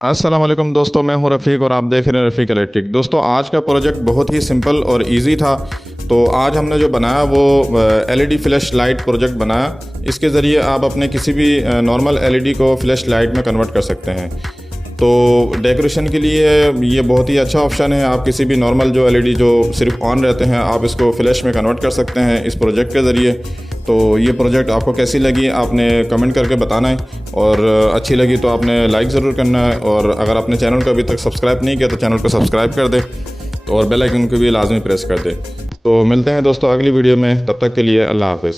अस्सलाम वालेकुम दोस्तों, मैं हूं रफ़ीक और आप देख रहे हैं रफ़ीक इलेक्ट्रिक। दोस्तों, आज का प्रोजेक्ट बहुत ही सिंपल और इजी था। तो आज हमने जो बनाया वो एलईडी फ्लैश लाइट प्रोजेक्ट बनाया। इसके ज़रिए आप अपने किसी भी नॉर्मल एलईडी को फ्लैश लाइट में कन्वर्ट कर सकते हैं। तो डेकोरेशन के लिए ये बहुत ही अच्छा ऑप्शन है। आप किसी भी नॉर्मल जो एलईडी जो सिर्फ ऑन रहते हैं, आप इसको फ्लैश में कन्वर्ट कर सकते हैं इस प्रोजेक्ट के ज़रिए। तो ये प्रोजेक्ट आपको कैसी लगी आपने कमेंट करके बताना है, और अच्छी लगी तो आपने लाइक ज़रूर करना है। और अगर आपने चैनल को अभी तक सब्सक्राइब नहीं किया तो चैनल को सब्सक्राइब कर दे और बेल आइकन को भी लाजमी प्रेस कर दे। तो मिलते हैं दोस्तों अगली वीडियो में, तब तक के लिए अल्लाह हाफ़िज़।